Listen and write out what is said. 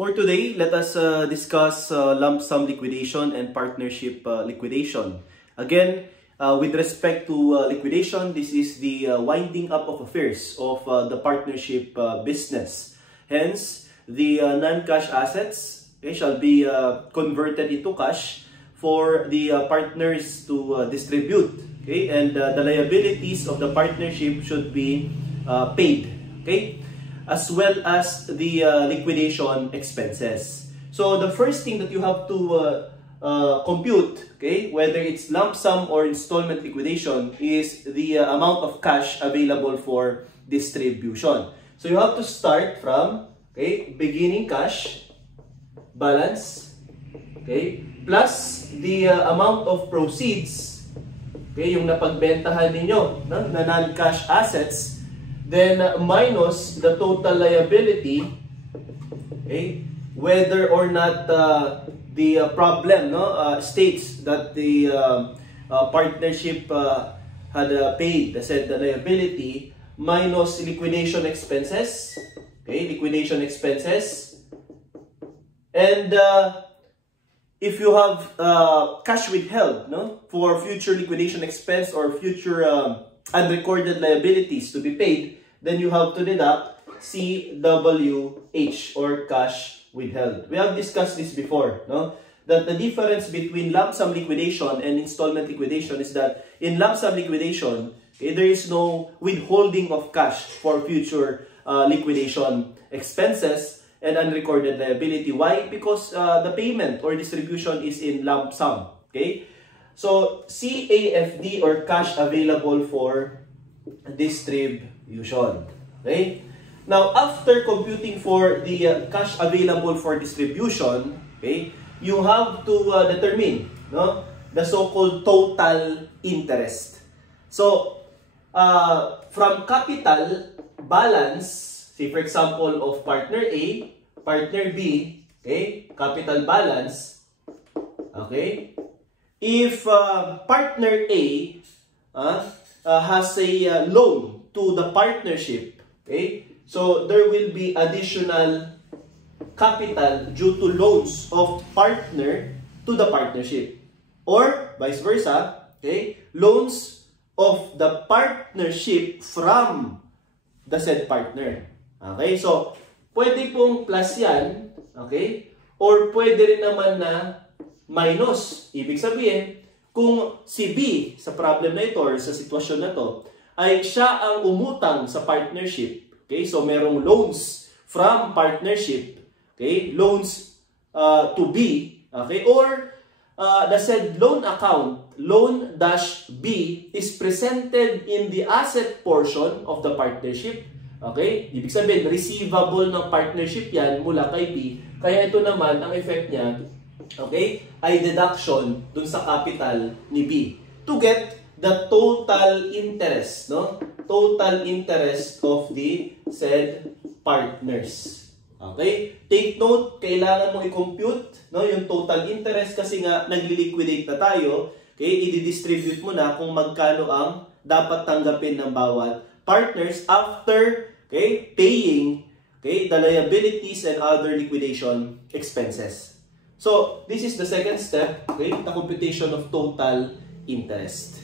For today, let us discuss lump sum liquidation and partnership liquidation. Again, with respect to liquidation, this is the winding up of affairs of the partnership business. Hence, the non-cash assets shall be converted into cash for the partners to distribute. Okay, and the liabilities of the partnership should be paid. Okay, as well as the liquidation expenses. So the first thing that you have to compute, okay, whether it's lump sum or installment liquidation, is the amount of cash available for distribution. So you have to start from, okay, beginning cash balance, okay, plus the amount of proceeds, okay, yung napagbentahan ninyo na non-cash assets, then minus the total liability, okay, whether or not the problem states that the partnership had paid the said liability, minus liquidation expenses, okay, liquidation expenses, and if you have cash withheld for future liquidation expense or future unrecorded liabilities to be paid, then you have to deduct CWH or cash withheld. We have discussed this before, that the difference between lump sum liquidation and installment liquidation is that in lump sum liquidation, okay, there is no withholding of cash for future liquidation expenses and unrecorded liability. Why? Because the payment or distribution is in lump sum. Okay, so CAFD or cash available for distribution. Okay. Now, after computing for the cash available for distribution, okay, you have to determine the so-called total interest. So, from capital balance, say for example of partner A, partner B, okay, capital balance, okay, if partner A has a loan to the partnership, okay, so there will be additional capital due to loans of partner to the partnership, or vice versa, okay, loans of the partnership from the said partner. Okay, so pwede pong plus yan, okay, or pwede rin naman na minus. Ibig sabihin, kung si B sa problem na ito or sa sitwasyon na to ay siya ang umutang sa partnership, okay, so merong loans from partnership, okay, loans to B, okay, or the said loan account, loan-B, is presented in the asset portion of the partnership. Okay, ibig sabihin, receivable ng partnership yan mula kay B, kaya ito naman, ang effect niya, okay, ay deduction dun sa capital ni B to get the total interest, total interest of the said partners. Okay? Take note, kailangan mo i-compute yung total interest kasi nga nagli-liquidate na tayo. Okay? I-distribute mo na kung magkano ang dapat tanggapin ng bawat partners after, okay, paying, okay, the liabilities and other liquidation expenses. So, this is the second step, okay, the computation of total interest.